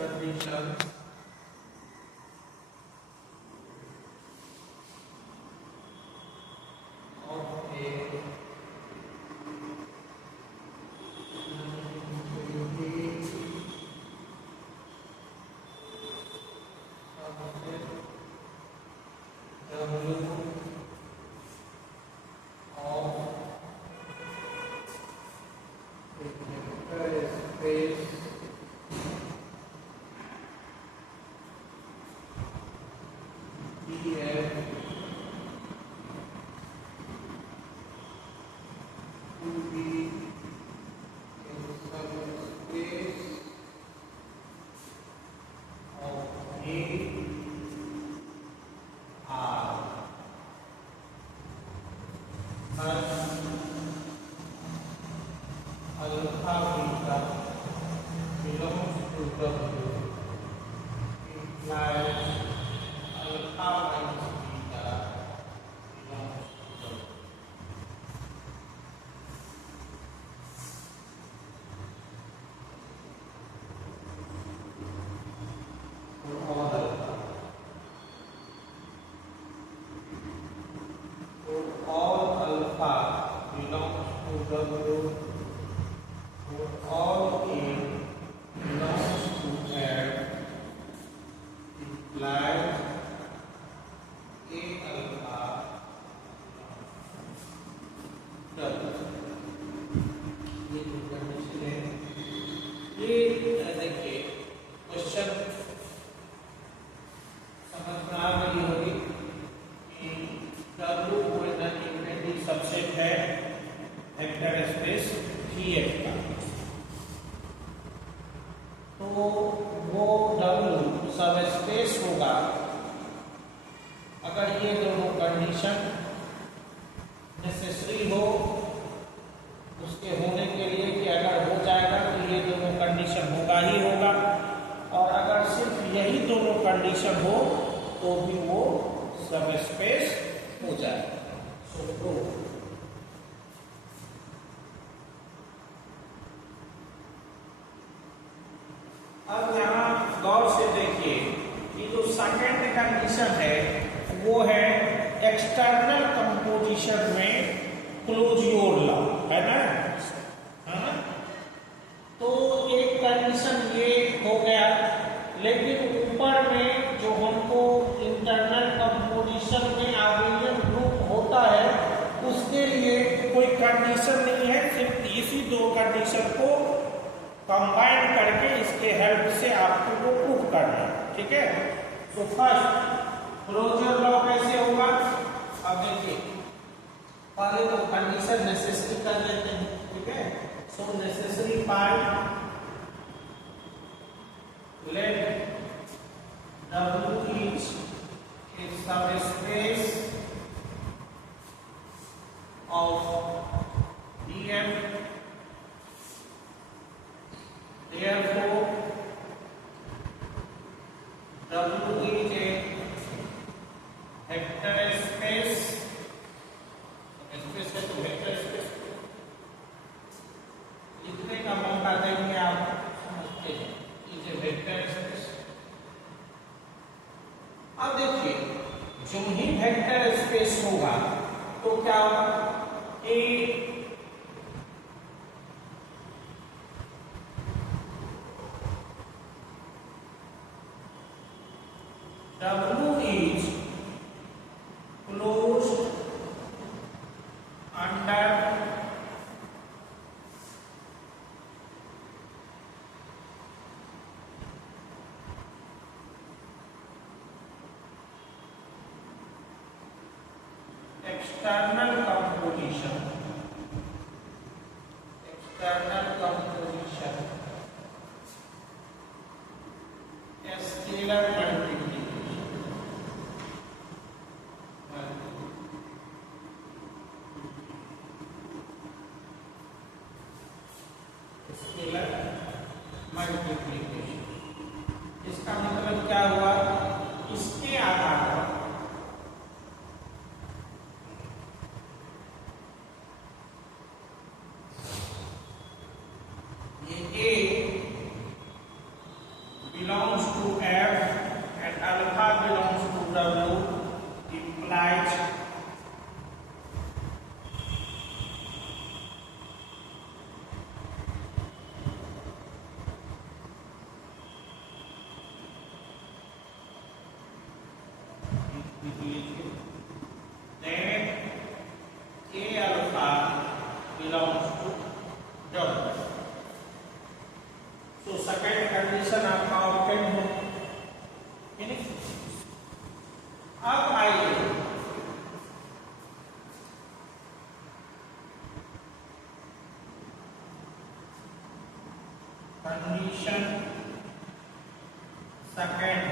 conditions of a space EF to be in subspace of A R. Alpha beta belongs to W implies alpha minus beta belongs to W. For all alpha belongs to W, for all A belongs to F, implies A alpha W. ये जो कंडीशन है, ये देखिए क्वेश्चन समझ में आ गई होगी कि W कोई ना इंफिनिटी सबसेट है वेक्टर स्पेस GF का। तो वो W सब स्पेस होगा अगर ये दोनों कंडीशन नेसेसरी हो, उसके होने के लिए कि अगर हो जाएगा तो ये दोनों कंडीशन होगा ही होगा, और अगर सिर्फ यही दोनों कंडीशन हो तो भी वो सब स्पेस हो जाएगा। अब यहाँ गौर से देखिए कि जो सेकंड कंडीशन है वो है एक्सटर्नल कंपोजिशन में क्लोज्योर लॉ, है ना? हाँ? तो एक कंडीशन ये हो गया, लेकिन ऊपर में जो हमको इंटरनल कंपोजिशन में आवेलियन ग्रुप होता है उसके लिए कोई कंडीशन नहीं है, सिर्फ इसी दो कंडीशन को कंबाइन करके इसके हेल्प से आपको वो प्रूफ करना है। ठीक है, तो फर्स्ट क्लोजर लॉ कैसे होगा? अब देखिए पहले तो कंडीशन नेसेसरी कर लेते हैं। ठीक है, सो necessary part let W is a subspace of EF, therefore W is a vector space, space है तो वेक्टर स्पेस लिखने का मौका देंगे, आप समझते हैं इज ए वेक्टर स्पेस। अब देखिए जो ही वेक्टर स्पेस होगा तो क्या होगा, W is closed under external composition, a scalar multiplication, इसका मतलब क्या हुआ, इसके आधार पर ये A टू डब्ल्यू। तो सेकंड कंडीशन आपका ऑब्टेन हो। अब आइए condition second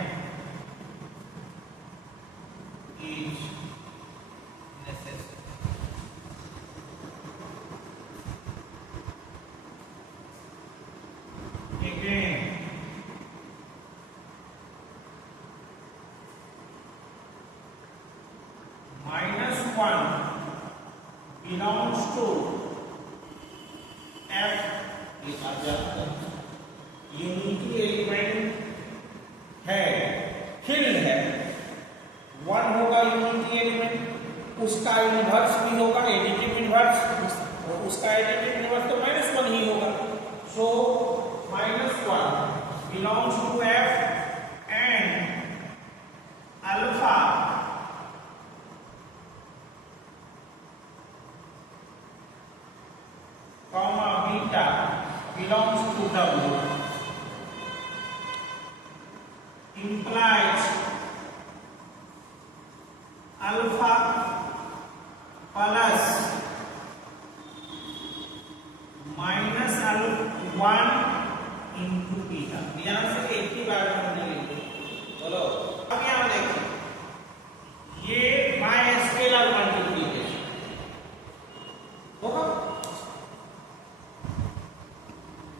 is necessary. Again, -1 belongs to F लिखा जाता है। यूनिटी एलिमेंट है, फिल्ड है, 1 होगा यूनिटी एलिमेंट, उसका इनवर्स भी होगा, एडिटिव इनवर्स, और उसका एडिटिव इनवर्स तो -1 ही होगा। सो -1 belongs to F and alpha comma beta belongs to W implies alpha plus -1 into beta. यहां से एक ही बार हमने लिखे। चलो अब यहां देखिए, ये बाय स्केलर मल्टीप्लिकेशन होगा।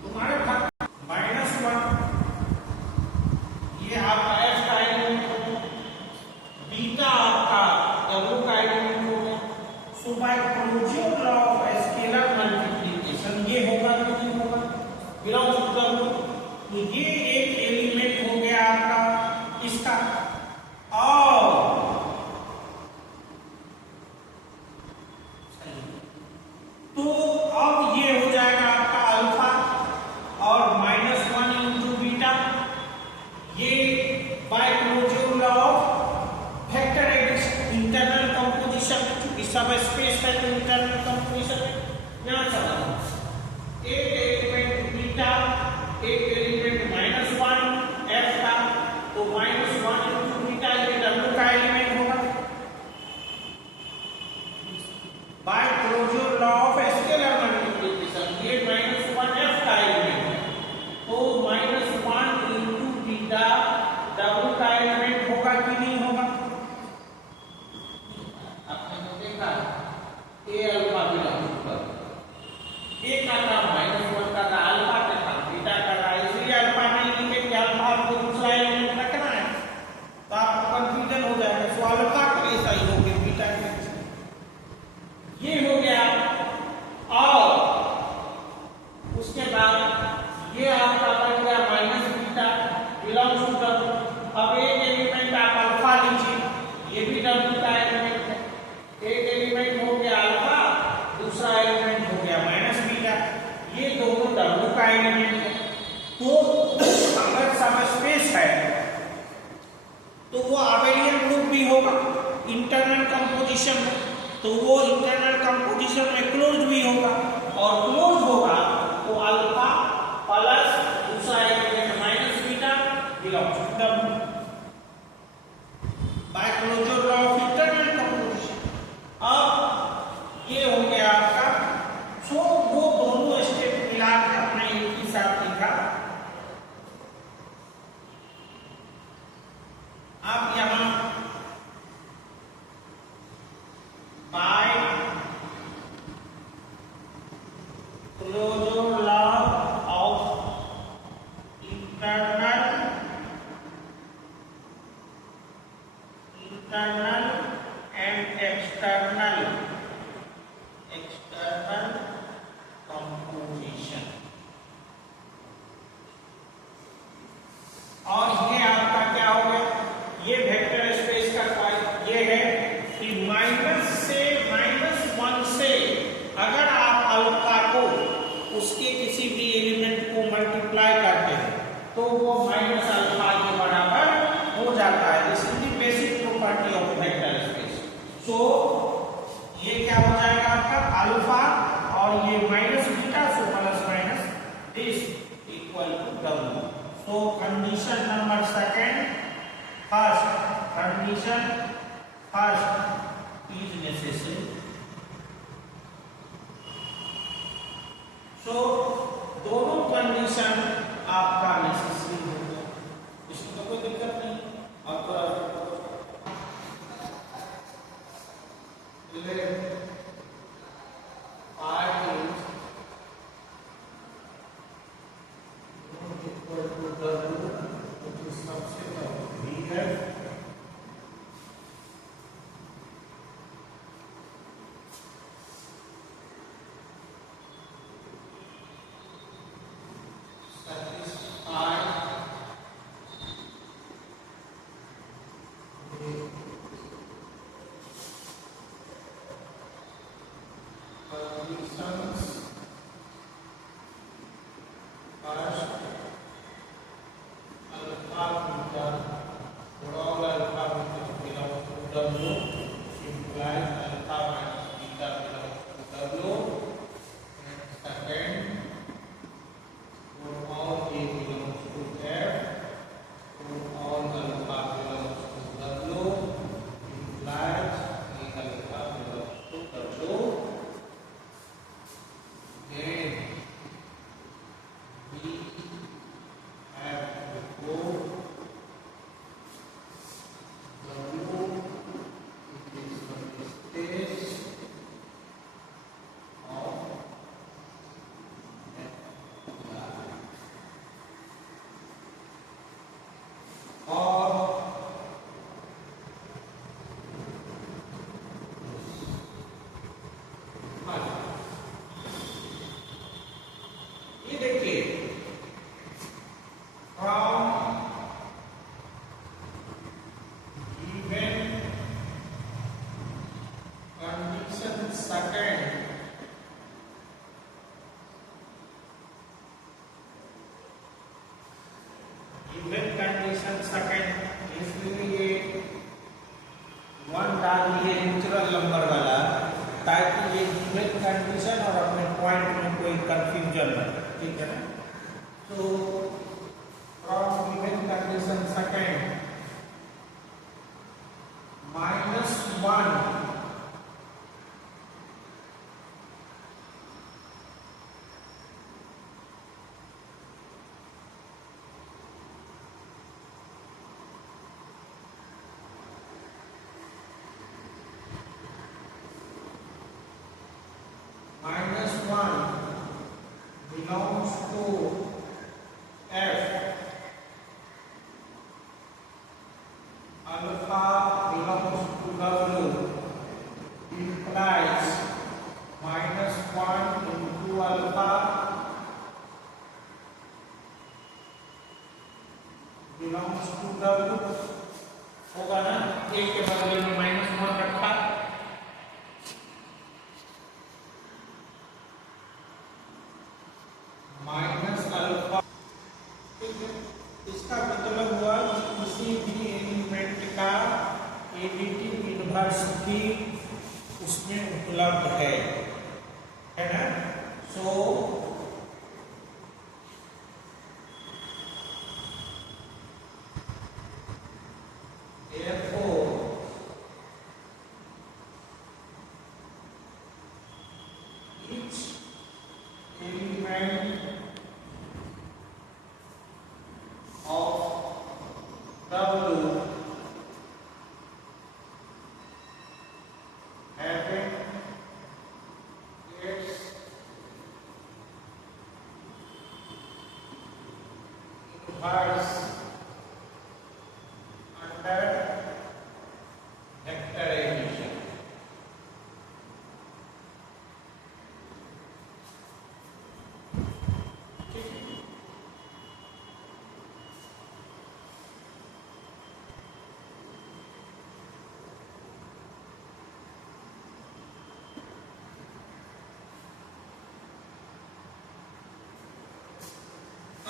तुम्हारे -1 ये आपका F का एलिमेंट हो गया, बीटा आपका W का एलिमेंट हो गया। So by closure law of scalar multiplication ये होगा कि नहीं होगा, बिलोंग्स टू W। तो ये एक एलिमेंट हो गया आपका इसका, और तो अब ये हो जाएगा आपका अल्फा और -1 इंटू बीटा। ये by closure law of vector addition internal composition, क्योंकि सब स्पेस है तो इंटरनल कंपोजिशन यहां चला। एक एलिमेंट बीटा, एक एलिमेंट -1 F का, तो -1 इंटू बीटा ये W का एलिमेंट होगा। By closure law of scalar multiplication ये -1 F का एलिमेंट है, तो -1 इंटू बीटा W का एलिमेंट होगा कि नहीं होगा। आपने तो देखा a alpha belongs to W, a का नाम -1 का था, अल्फा का था, बीटा का था, इसलिए अल्फा नहीं लिखे कि अल्फा को दूसरा एलिमेंट रखना है, तो आपको कंफ्यूजन हो जाएगा। सो अल्फा के लिए सही हो गया, बीटा के लिए ये हो गया। और उसके बाद ये आपका बन गया -बीटा बिलोंग्स टू W। अब एक एलिमेंट आप अल्फा लीजिए, ये भी W का एलिमेंट है। एक एलिमेंट हो गया अल्फा, दूसरा एलिमेंट हो गया -बीटा, ये दोनों W का एलिमेंट है। तो अगर सब स्पेस है तो वो अबेलियन ग्रुप भी होगा इंटरनल कंपोजिशन में, तो वो इंटरनल कंपोजिशन में क्लोज भी होगा, और क्लोज होगा तो अल्फा प्लस दूसरा element -beta belongs to W by closure law of internal composition. अब ये हो गया आपका। सो वो दोनों स्टेप मिला के अपने एक ही साथ लिखा। अब यहां by closure law of internal and external composition, और ये आपका क्या हो गया, ये वेक्टर स्पेस का ये है कि -1 से अगर आप अल्फा को उसके किसी भी एलिमेंट को मल्टीप्लाई करते हैं तो वो -अल्फा के बराबर हो जाता है। This is the basic property of vector space. So ये क्या हो जाएगा आपका, अल्फा और ये minus beta, so plus minus this equal to W. So condition number second, first condition first is necessary. So दोनों कंडीशन आपका नेसेसरी होगा, इसमें तो कोई दिक्कत नहीं. आपका कंडीशन सेकंड, इसलिए ये वन डाल दिए नेचुरल नंबर वाला, ताकि ये गिवन कंडीशन और अपने पॉइंट में कोई कंफ्यूजन न हो. ठीक है ना. तो from given condition second -1 belongs to F, alpha belongs to W, implies -1 into alpha belongs to W. होगा ना, एक के बदले में -1 रखा, माइनस अल्फा. इसका मतलब हुआ कि किसी भी एलिमेंट का एडिटिव इनवर्स भी उसमें उपलब्ध है ना. सो inverse under vectorization.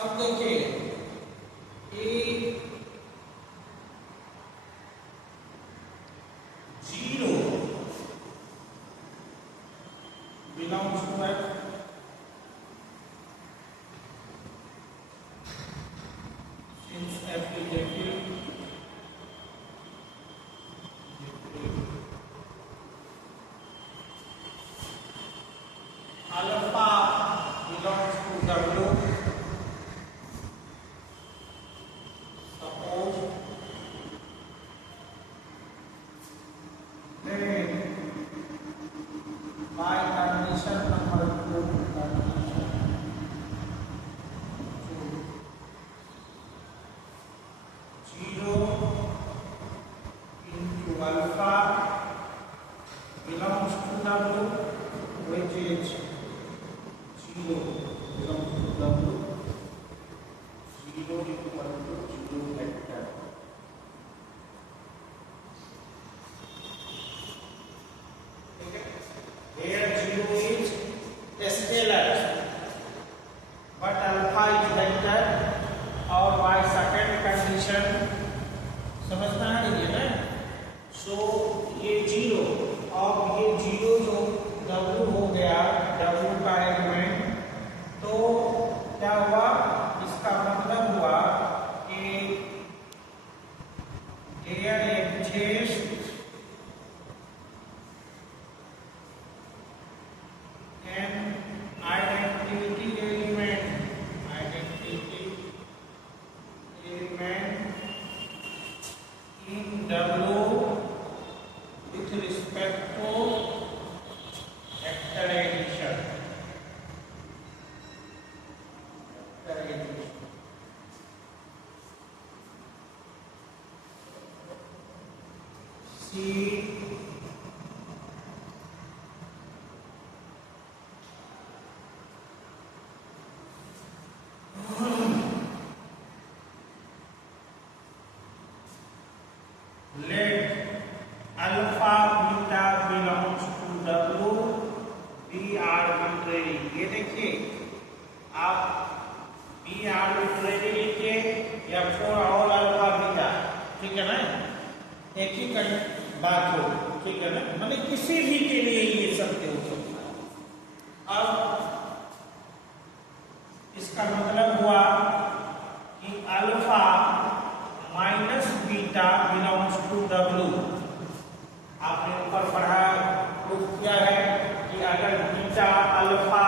अब देखिए belongs to F W, suppose then by condition number 2, condition 0 into alpha belongs to W, which is 0 belongs to W, 0 equal to 0 vector. Here 0 is scalar, but alpha is vector. और by second condition समझना है ये ना, सो ये 0 और ये 0 जो W हो गया, W का एलिमेंट, तो क्या हुआ, इसका मतलब हुआ कि here exists an identity element in W with respect to vector addition. See let alpha beta belongs to W, be arbitrary. ये देखिए आप be arbitrary लिखिए या for all alpha beta, ठीक है ना, एक ही बात हो, ठीक है ना, मतलब किसी भी के लिए ये सत्य हो सकता है। अब इसका मतलब हुआ कि alpha minus beta belongs to W। आपने ऊपर पढ़ा, प्रूफ किया है कि अगर बीटा अल्फा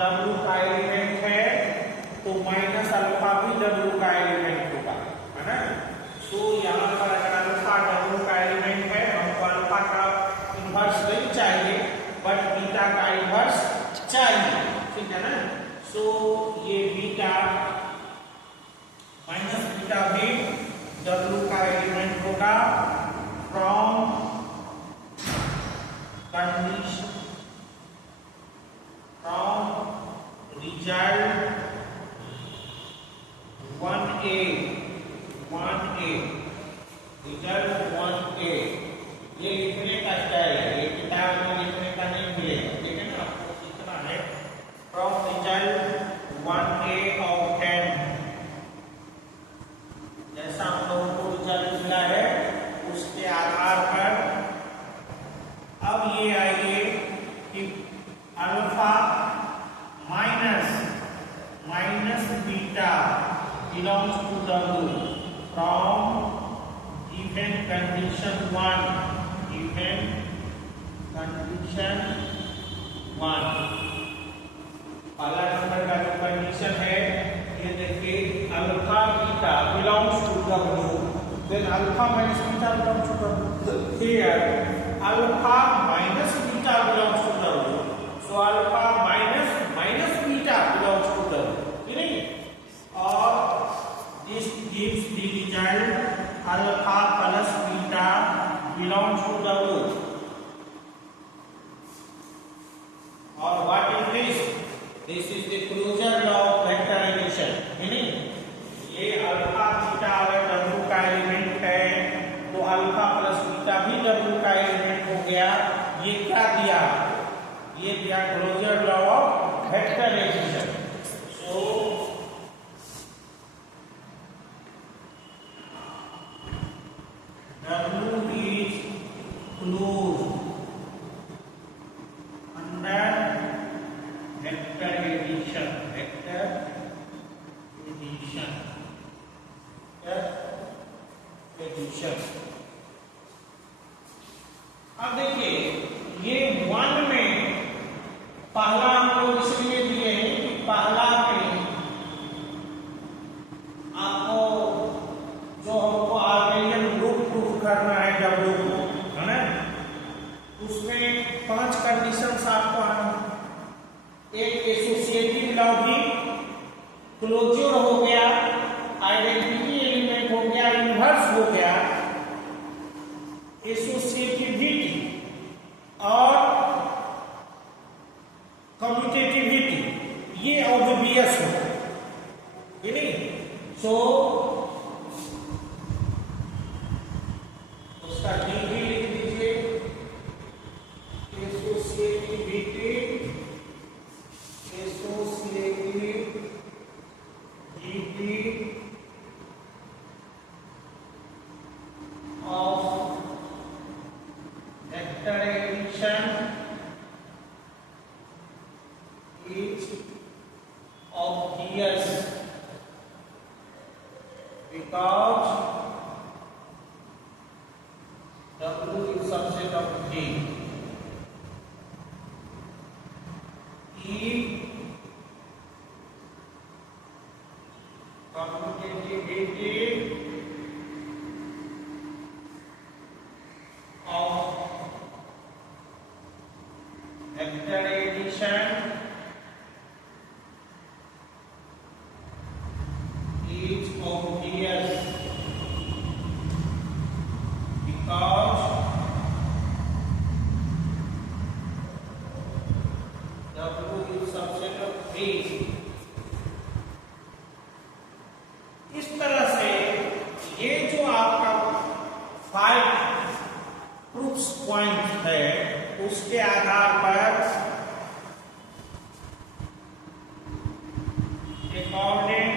W का एलिमेंट है तो माइनस अल्फा भी W का एलिमेंट होगा, है ना। सो यहाँ पर अगर अल्फा W का एलिमेंट है, हमको अल्फा का इन्वर्स नहीं चाहिए, बट बीटा का इन्वर्स चाहिए, ठीक है ना। सो ये बीटा माइनस बीटा भी W का एलिमेंट होगा from condition from result 1A result 1A। ये लिखने का स्टाइल है, ये किताब में लिखने का नहीं मिलेगा, ठीक है ना, आपको सीखना है। फ्रॉम रिजल्ट 1A ऑफ 10, जैसा हम लोगों को रिजल्ट मिला है उसके आधार पर अब ये आइए कि alpha minus beta belongs to W from given condition 1, पहला नंबर का जो कंडीशन है ये देखिए, alpha beta belongs to W, then alpha minus beta belongs to W. Here alpha minus beta belongs to W, so alpha minus beta belongs to W, ठीक, और this gives the result alpha plus beta belongs to W. और what is this? This is the closure law of vector addition, meaning ये alpha beta अगर W का element है तो alpha plus beta भी W का एलिमेंट हो गया। ये क्या दिया, ये दिया closure law of vector addition. So W is closed under vector addition, अब देखिए ये 1 में पहला हम लोग इसलिए दिए हैं कि पहला लॉ भी क्लोज्योर हो गया, आइडेंटिटी एलिमेंट हो गया, इनवर्स हो गया, एसोसिएटिविटी और कम्यूटेटिविटी ये ऑब्वियस हो, ये नहीं। सो उसका डी भी लिख दीजिए, associativity, of vector addition is obvious because W is subset of D. If commutativity of vector addition is obvious because W is subset of D. इस तरह से ये जो आपका 5 प्रूफ्स पॉइंट है उसके आधार पर according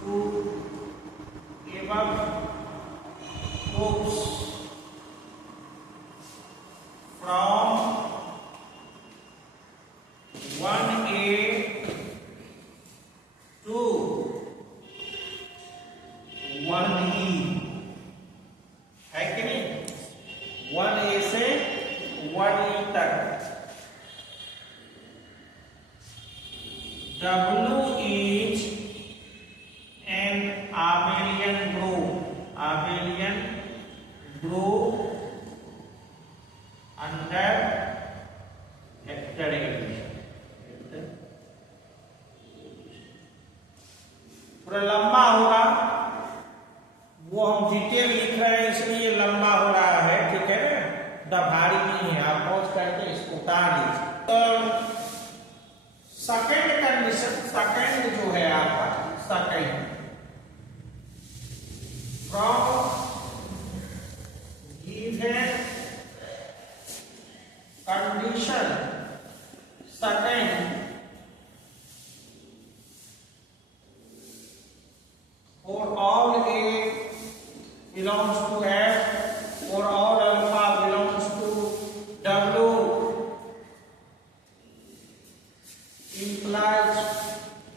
to above proofs from 1A to 1E है कि नहीं, 1A से 1E तक W is an abelian group under vector addition। थोड़ा लंबा होगा, वो हम डिटेल लिख रहे हैं इसलिए लंबा हो रहा है, ठीक है ना, भारी नहीं है। आप पॉज करके इसको उतार लीजिए। तो सेकंड कंडीशन, सेकंड जो है आपका second from given condition second for all A belongs to F, for all alpha belongs to W, implies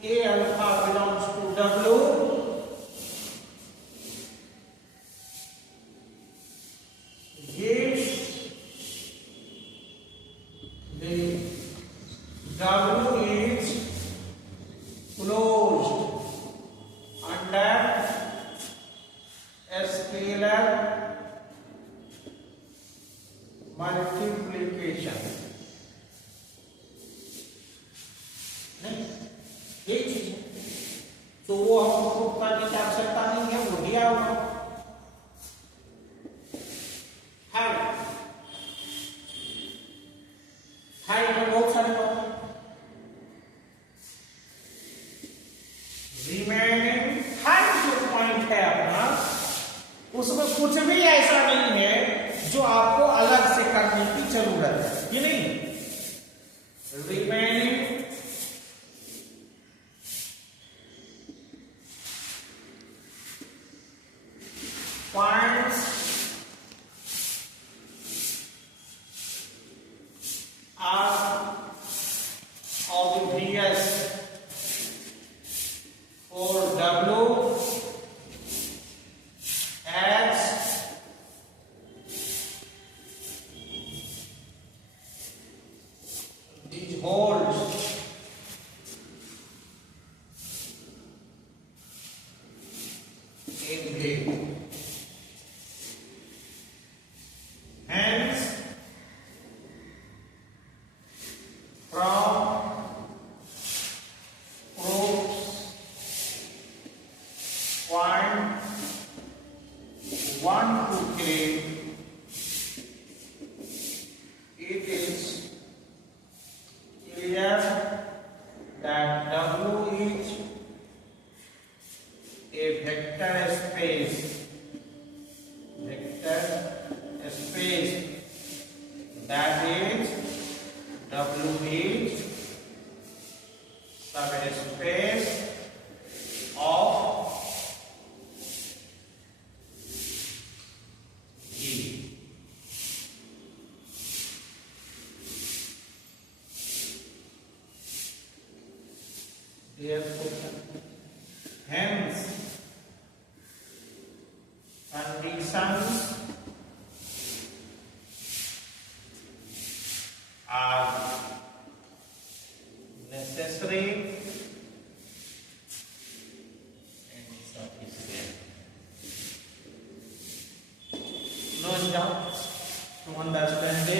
A alpha belongs to W, gives the W is closed under a scalar multiplication। नहीं, ये चीज तो वो हमको प्रूफ करने की आवश्यकता नहीं है, वो दिया हुआ है में बहुत सारे रिमेनिंग जो पॉइंट है अपना, उसमें कुछ भी ऐसा नहीं है जो आपको अलग से करने की जरूरत है, ये नहीं। रिमेनिंग from groups point 1 to 3, it is clear that W is a vector space that is W is subspace of G. Therefore, hence, conditions are necessary and sufficient. No doubt to understand it.